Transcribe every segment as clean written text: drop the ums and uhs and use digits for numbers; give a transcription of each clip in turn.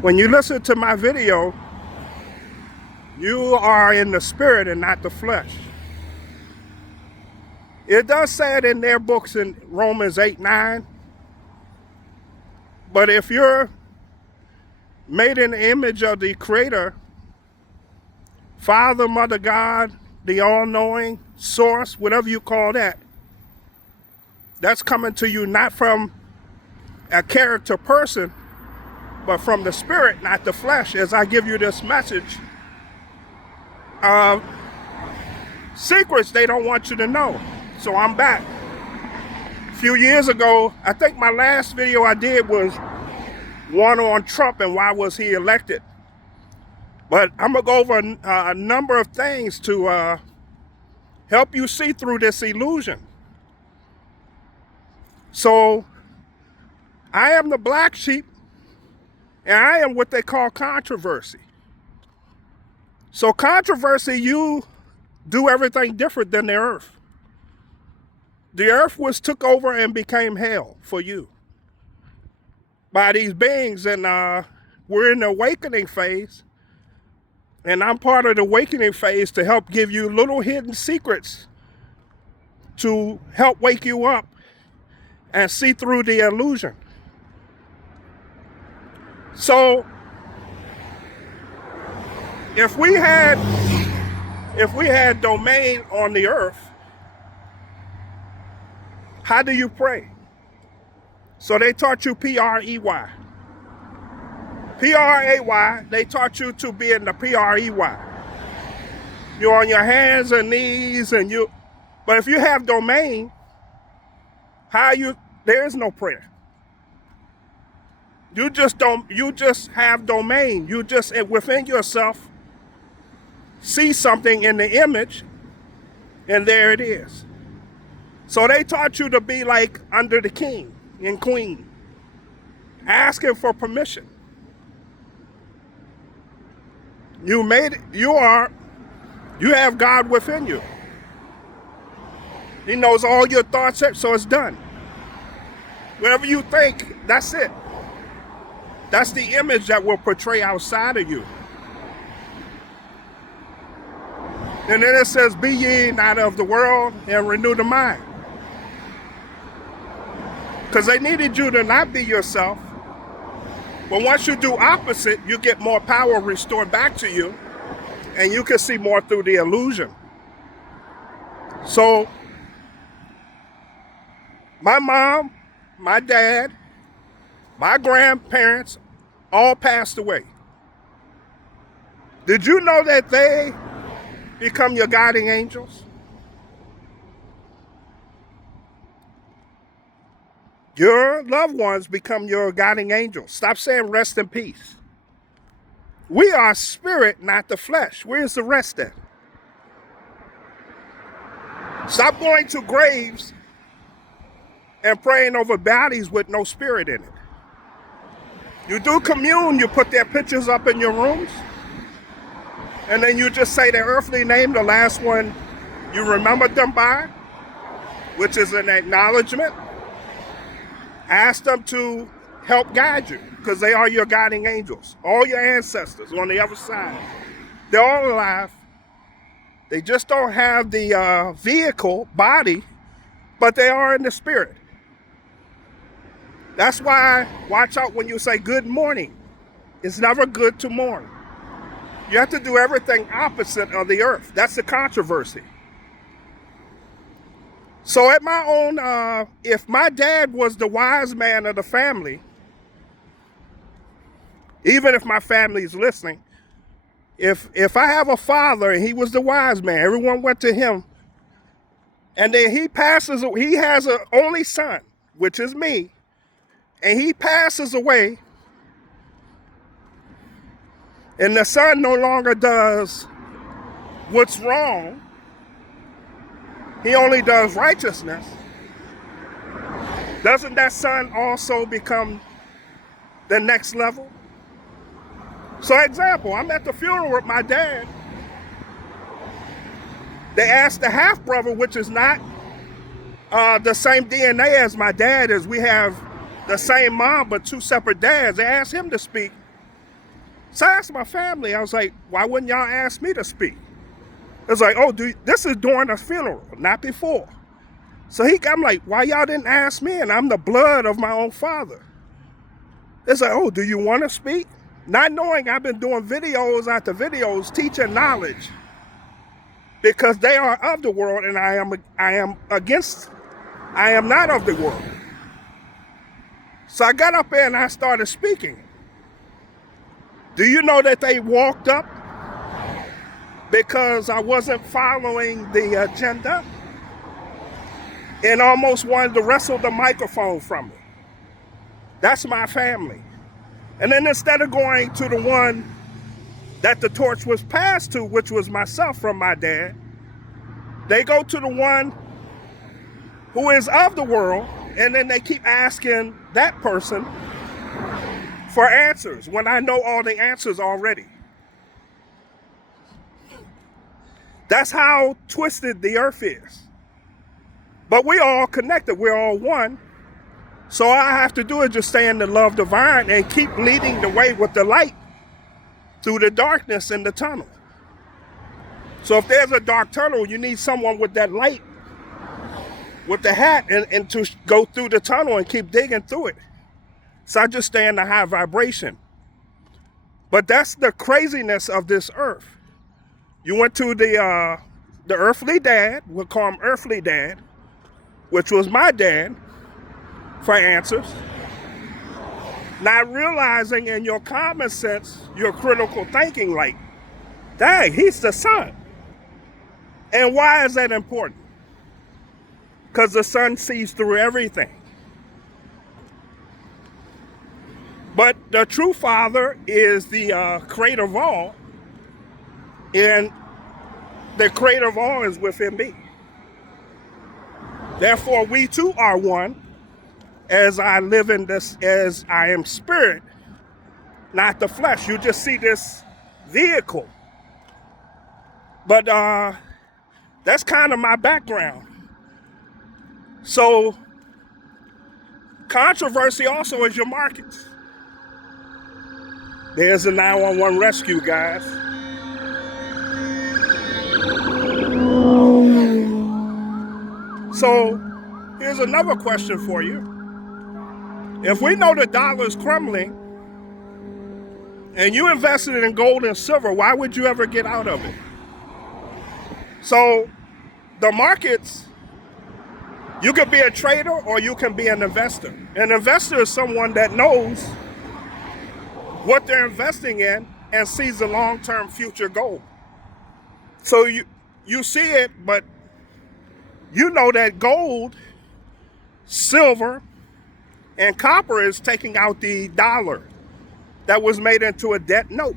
When you listen to my video, you are in the spirit and not the flesh. It does say it in their books in Romans 8:9. But if you're made in the image of the Creator, Father, Mother, God, the all-knowing source, whatever you call that, that's coming to you not from a character person, but from the spirit, not the flesh. As I give you this message, secrets they don't want you to know. So I'm back. A few years ago, I think my last video I did was one on Trump and why was he elected. But I'm gonna go over a number of things to help you see through this illusion. So I am the black sheep, and I am what they call controversy. So controversy, you do everything different than the earth. The earth was took over and became hell for you by these beings, and we're in the awakening phase. And I'm part of the awakening phase to help give you little hidden secrets to help wake you up and see through the illusion. So if we had domain on the earth, how do you pray? So they taught you P-R-E-Y. P-R-A-Y, they taught you to be in the P-R-E-Y. You're on your hands and knees but if you have domain, there is no prayer. You just have domain. You just within yourself see something in the image, and there it is. So they taught you to be like under the king and queen, asking for permission. You have God within you. He knows all your thoughts, so it's done. Whatever you think, that's it. That's the image that will portray outside of you. And then it says, be ye not of the world and renew the mind. Because they needed you to not be yourself. But once you do opposite, you get more power restored back to you, and you can see more through the illusion. So, my mom, my dad, my grandparents all passed away. Did you know that they become your guiding angels? Your loved ones become your guiding angels. Stop saying rest in peace. We are spirit, not the flesh. Where's the rest at? Stop going to graves and praying over bodies with no spirit in it. You do commune, you put their pictures up in your rooms, and then you just say their earthly name, the last one you remembered them by, which is an acknowledgement. Ask them to help guide you, because they are your guiding angels. All your ancestors on the other side, they're all alive. They just don't have the vehicle, body, but they are in the spirit. That's why, watch out when you say good morning. It's never good to mourn. You have to do everything opposite of the earth. That's the controversy. So at my own, if my dad was the wise man of the family, even if my family is listening, if I have a father and he was the wise man, everyone went to him, and then he has an only son, which is me, and he passes away, and the son no longer does what's wrong, he only does righteousness, doesn't that son also become the next level? So example, I'm at the funeral with my dad. They asked the half-brother, which is not the same DNA as my dad, as we have the same mom but two separate dads. They asked him to speak. So I asked my family, I was like, why wouldn't y'all ask me to speak? It's like, oh, this is during a funeral, not before. So I'm like, why y'all didn't ask me? And I'm the blood of my own father. It's like, oh, do you want to speak? Not knowing I've been doing videos after videos teaching knowledge because they are of the world and I am not of the world. So I got up there and I started speaking. Do you know that they walked up because I wasn't following the agenda and almost wanted to wrestle the microphone from me? That's my family. And then instead of going to the one that the torch was passed to, which was myself from my dad, they go to the one who is of the world, and then they keep asking that person for answers when I know all the answers already. That's how twisted the earth is. But we're all connected, we're all one. So all I have to do is just stay in the love divine and keep leading the way with the light through the darkness in the tunnel. So if there's a dark tunnel, you need someone with that light, with the hat, and to go through the tunnel and keep digging through it. So I just stay in the high vibration. But that's the craziness of this earth. You went to the earthly dad, we'll call him earthly dad, which was my dad, for answers. Not realizing in your common sense, your critical thinking, like, dang, he's the sun. And why is that important? Because the sun sees through everything. But the true Father is the creator of all, and the creator of all is within me. Therefore, we too are one, as I live in this, as I am spirit, not the flesh. You just see this vehicle. But that's kind of my background. So controversy also is your markets. There's a 911 rescue, guys. So here's another question for you. If we know the dollar is crumbling and you invested in gold and silver, why would you ever get out of it? So the markets, you could be a trader or you can be an investor. An investor is someone that knows what they're investing in and sees the long-term future goal. So you see it, but you know that gold, silver, and copper is taking out the dollar that was made into a debt note.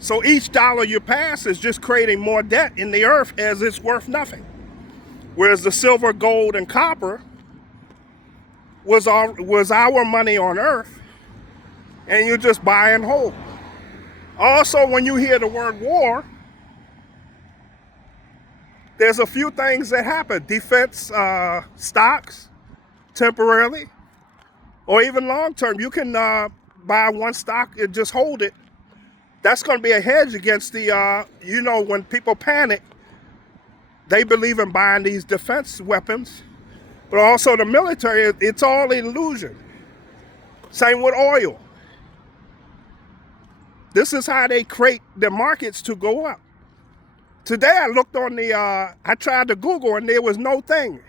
So each dollar you pass is just creating more debt in the earth as it's worth nothing. Whereas the silver, gold, and copper was our money on earth, and you just buy and hold. Also, when you hear the word war, there's a few things that happen. Defense stocks, temporarily, or even long term. You can buy one stock and just hold it. That's going to be a hedge against the, when people panic, they believe in buying these defense weapons, but also the military, it's all illusion. Same with oil. This is how they create the markets to go up. Today I looked on I tried to Google and there was no thing.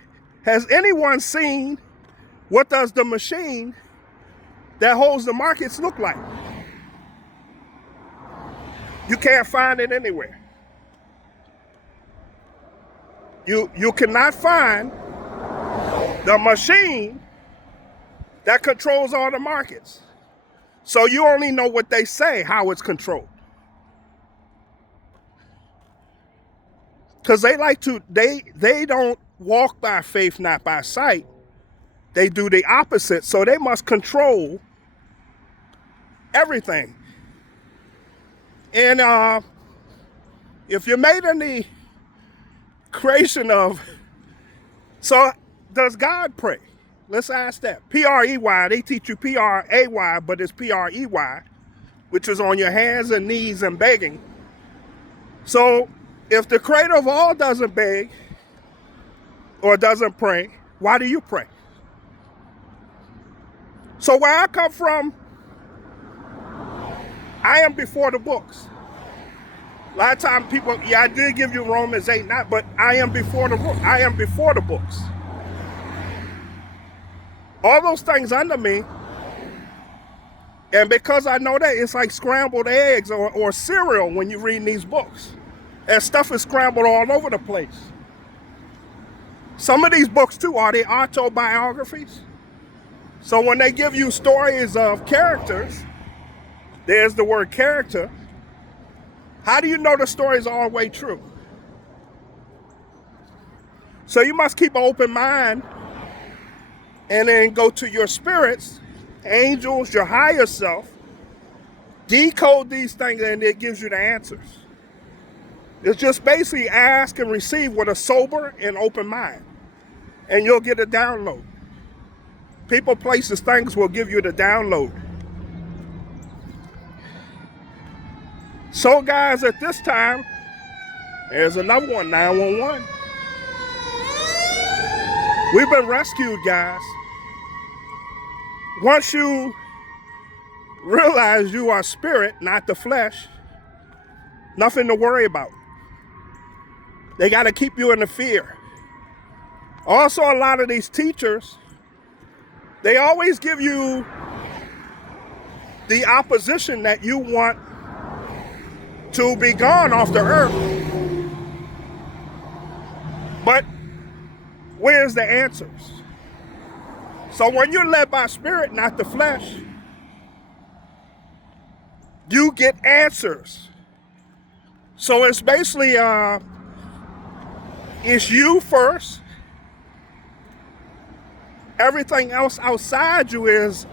Has anyone seen what does the machine that holds the markets look like? You can't find it anywhere. You cannot find the machine that controls all the markets. So you only know what they say, how it's controlled. Because they don't walk by faith, not by sight. They do the opposite, so they must control everything. And if you're made in the creation of, so does God pray? Let's ask that. P-R-E-Y, they teach you P-R-A-Y, but it's P-R-E-Y. which is on your hands and knees and begging. So if the creator of all doesn't beg or doesn't pray, why do you pray? So where I come from, I am before the books. A lot of times people, yeah, I did give you Romans 8, not, but I am before the book. I am before the books. All those things under me, and because I know that, it's like scrambled eggs or cereal when you're reading these books. And stuff is scrambled all over the place. Some of these books too, are they autobiographies? So when they give you stories of characters, there's the word character. How do you know the story is all the way true? So you must keep an open mind and then go to your spirits, angels, your higher self, decode these things, and it gives you the answers. It's just basically ask and receive with a sober and open mind, and you'll get a download. People, places, things will give you the download. So guys, at this time, there's another one, 911. We've been rescued, guys. Once you realize you are spirit, not the flesh, nothing to worry about. They got to keep you in the fear. Also, a lot of these teachers, they always give you the opposition that you want to be gone off the earth. But where's the answers? So when you're led by spirit, not the flesh, you get answers. So it's basically, it's you first. Everything else outside you is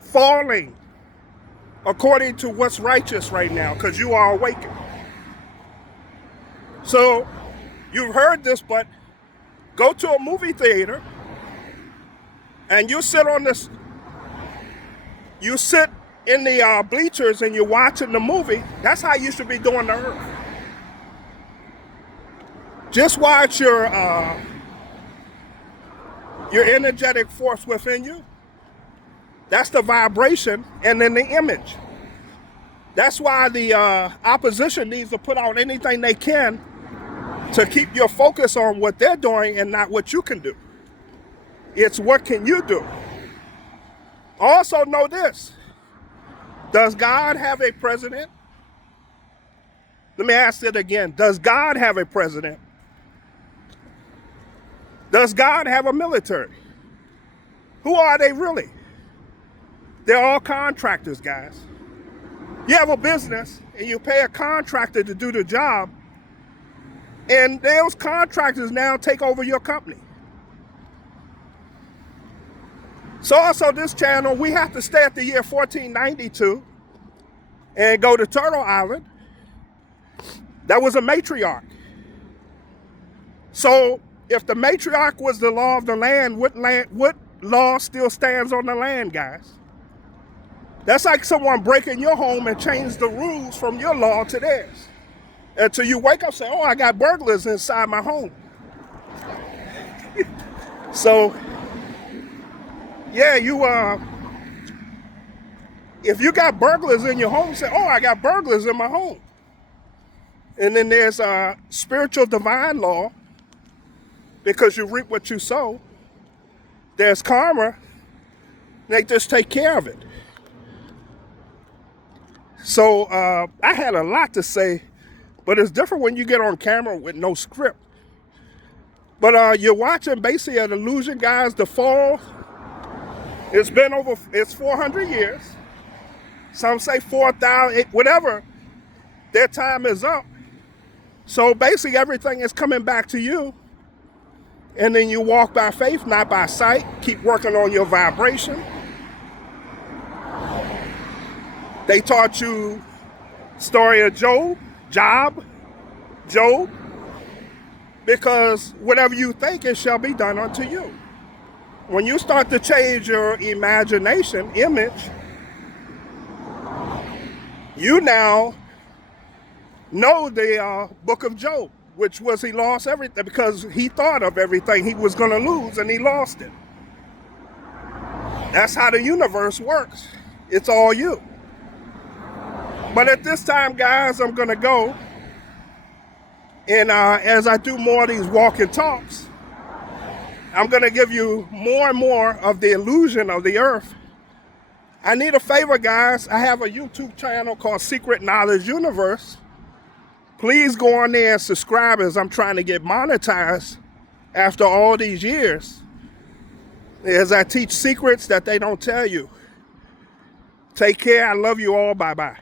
falling according to what's righteous right now, because you are awakened. So you've heard this, but go to a movie theater and you sit in the bleachers and you're watching the movie. That's how you should be doing the earth. Just watch your energetic force within you. That's the vibration, and then the image. That's why the opposition needs to put out anything they can to keep your focus on what they're doing and not what you can do. It's what can you do. Also know this. Does God have a president? Let me ask it again. Does God have a president? Does God have a military? Who are they really? They're all contractors, guys. You have a business and you pay a contractor to do the job, and those contractors now take over your company. So also this channel, we have to stay at the year 1492 and go to Turtle Island. That was a matriarch. So if the matriarch was the law of the land, what law still stands on the land, guys? That's like someone breaking your home and change the rules from your law to theirs. Until you wake up and say, oh, I got burglars inside my home. So, yeah, if you got burglars in your home, say, oh, I got burglars in my home. And then there's a spiritual divine law, because you reap what you sow. There's karma. They just take care of it. So I had a lot to say, but it's different when you get on camera with no script. But you're watching basically an illusion, guys. The fall, it's 400 years. Some say 4,000, whatever. Their time is up. So basically everything is coming back to you. And then you walk by faith, not by sight. Keep working on your vibration. They taught you story of Job, because whatever you think, it shall be done unto you. When you start to change your imagination, image, You now know the book of Job, which was he lost everything because he thought of everything he was going to lose and he lost it. That's how the universe works. It's all you. But at this time, guys, I'm going to go. And as I do more of these walk and talks, I'm going to give you more and more of the illusion of the earth. I need a favor, guys. I have a YouTube channel called Secret Knowledge Universe. Please go on there and subscribe as I'm trying to get monetized after all these years. As I teach secrets that they don't tell you. Take care. I love you all. Bye-bye.